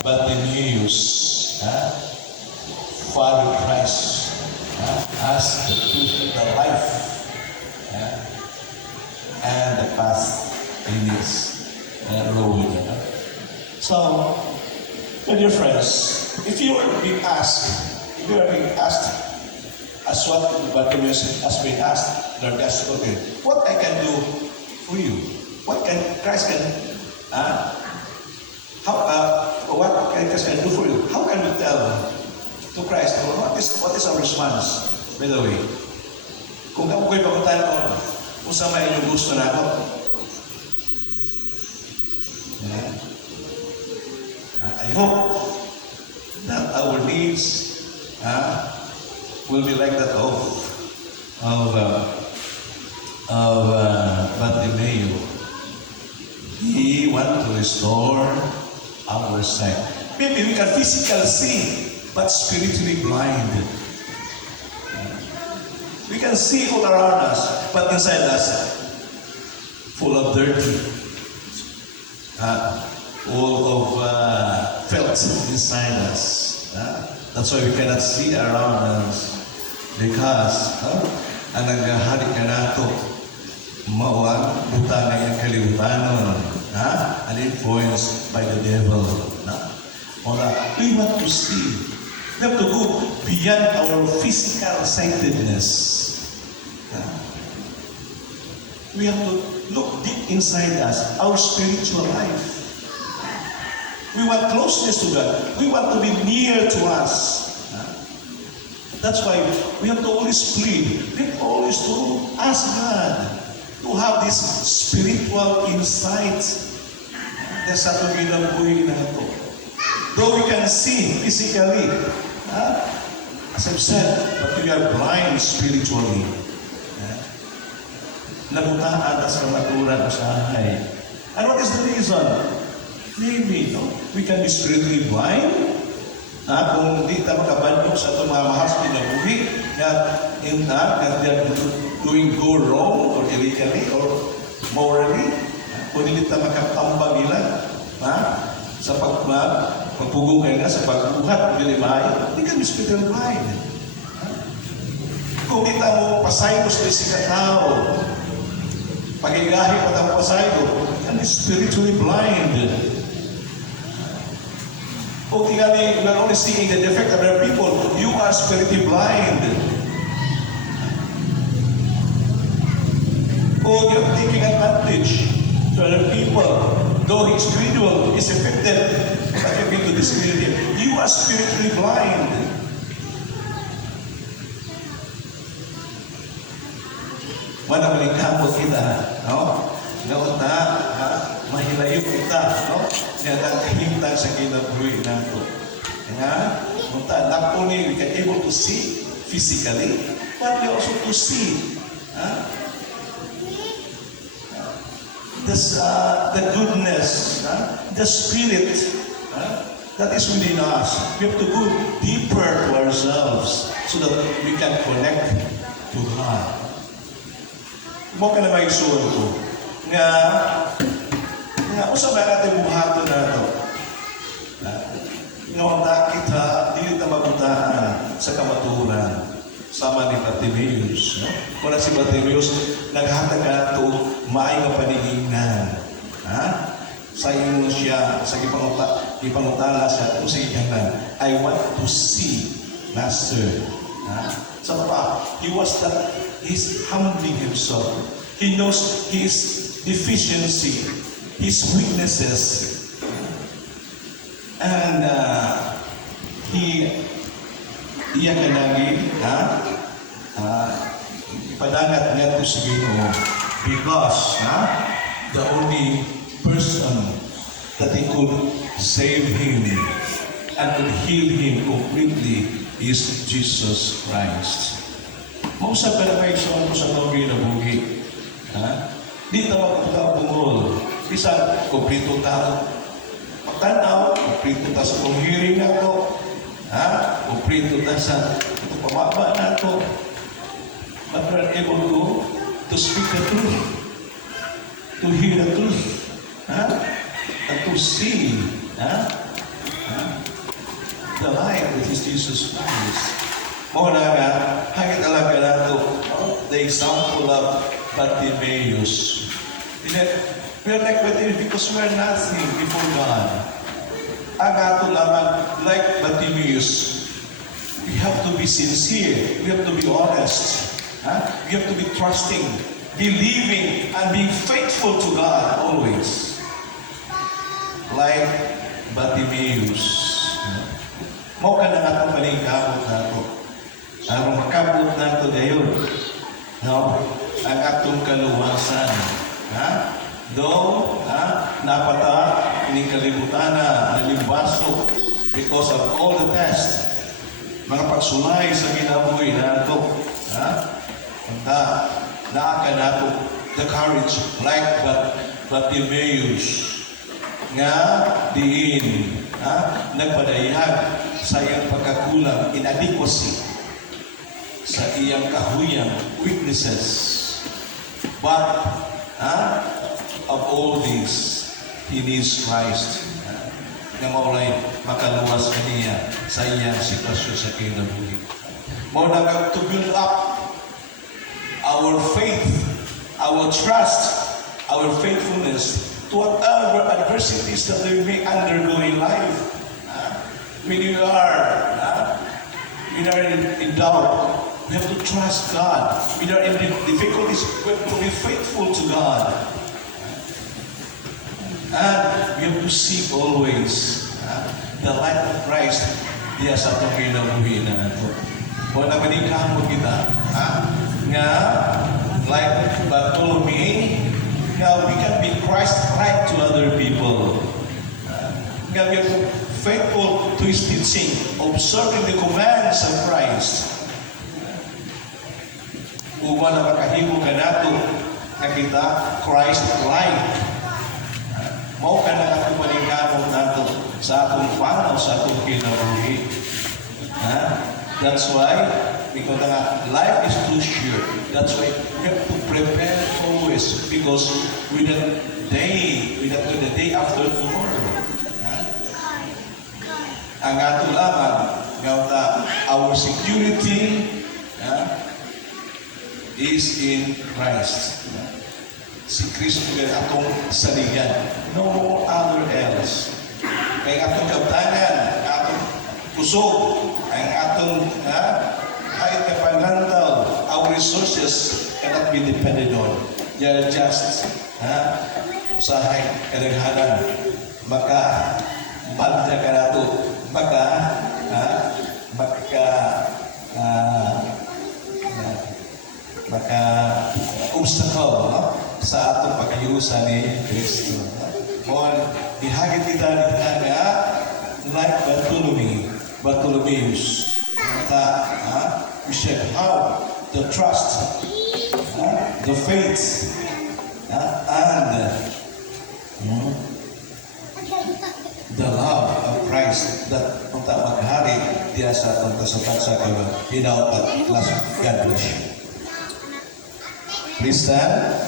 Bartimaeus, Father Christ, as the truth, the life, and the path in his road. So, my dear friends, if you are being asked, as what Bartimaeus has been asked in our gospel, what I can do for you? What can Christ what Christ can do for you? How can we tell to Christ? What is our response? By the way, kung ako ko'y papuntahan ko, kung sa may inyong gusto na ako, I hope that our needs will be like that of Bartimaeus. He wants to restore our sight. Maybe we can physically see, but spiritually blind. We can see all around us, but inside us, full of dirty, full of filth inside us. That's why we cannot see around us, because ang naghahalik ka nato mawag buta na yung kalibutan and influenced by the devil. We want to see. We have to go beyond our physical sightedness. We have to look deep inside us, our spiritual life. We want closeness to God. We want to be near to us. That's why we have to always plead. We have always to ask God to have this spiritual insight sa ating ginabuhi na ito. Though we can see physically, as I've said, but we are blind spiritually. Nabutaan sa naturan usahay. And what is the reason? Maybe, we can be spiritually blind. Kung hindi tayo makabandong sa itong mga mahal sa ginabuhi, that they are doing go wrong or illegally or morally, kung hindi tayo makatambang nila sa pagpugong nila, sa pagbuhat, hindi ka spiritual blind. Kung hindi tayo pasayos na si katao, pagigahi pa tayo pasayos, and spiritually blind. Kung tingnan, you are only seeing the defect of other people, you are spiritually blind. Kung you're taking advantage to other people, though his spiritual is affected, but you're going to discredit him, you are spiritually blind. Manang kamot kita, Nauta, mahilayo kita, Nga nagkahintang sa kinabuhi nato. Not only we can able to see physically, but we also to see the goodness, the spirit that is within us. We have to go deeper to ourselves so that we can connect to God. Mo ka na maigsuon ko nga usa ba natin buhato na ito nga kita dili ta mabutaan sa kamaturan sama ni Bartimaeus. Kung si Bartimaeus naghatag ka ito maay nga paningingnan sa inyo siya sa ipangutala siya kung sa ikangan, I want to see Master. Sa pa, he's humbling himself. He knows his deficiency, his weaknesses, and iya ka lagi ipadangat nga ito sa Ginoo because the only person that he could save him and could heal him completely is Jesus Christ. Mausap ka na kayo ko sa itong ginabuhi. Di tayo magpapungol. Bisa, kumplito tayo. Pagtanaw, kumplito tayo sa kong hearing na ito. Kumplito tayo sa itong pamaba na ito. But we are able to speak the truth. To hear the truth. and to see the light that is Jesus Christ. Muna nga, hangit alaga na ito, the example of Bartimaeus. We are like Bartimaeus because we are nothing before God. Ang ato lamang, like Bartimaeus, we have to be sincere, we have to be honest, we have to be trusting, believing, and being faithful to God always. Like Bartimaeus. Mao ka na ato paningkamot nato. Aron makabot nato dayon. No? Ang atong kaluwasan. Though, napata ni kalibutan na nalimbaso because of all the tests. Mga pagsulay sa ginabuhi nato. Naaka nato the courage like Bartimaeus nga diin nagpadayag sa iyang pagkakulang, inadequacy sa iyang kahuyang weaknesses. But of all this, he needs Christ na maulay makaluwas niya sa iyang sitwasyon sa kinabuhi. Mauna to build up our faith, our trust, our faithfulness to whatever adversities that we may undergo in life. When you are in doubt, we have to trust God. When you are in difficulties, we have to be faithful to God. And we have to seek always the light of Christ diya sa atong kinabuhi na ito. Kung namaningkahan mo kita, nga, like Bartholomew, now we can be Christ-like to other people. Nga, we have to be faithful to His teaching, observing the commands of Christ. Uwa na makahimo ka nato na kita Christ-like. Mao ka na atong paningkamot nato sa atong panaw, sa atong kinabuhi. That's why, because life is too short. That's why we have to prepare always, because with the day after tomorrow. Ang ato lamang, our security is in Christ. Si Kristo ang atong saligan. No other else. Kaya atong kabtanan, atong kusog, ang atong kahit kapanlantaw, our resources cannot be depended on. They are just usahay, kadaghanan, balda ka nato, obstacle sa atong pagkayusan ni Kristo. Kung ihagit kita nga like Bartholomeus, we should have the trust, the faith, and the love of Christ that punta maghari diya sa atong kasapatan sa hinaut at last. God bless you. Please stand.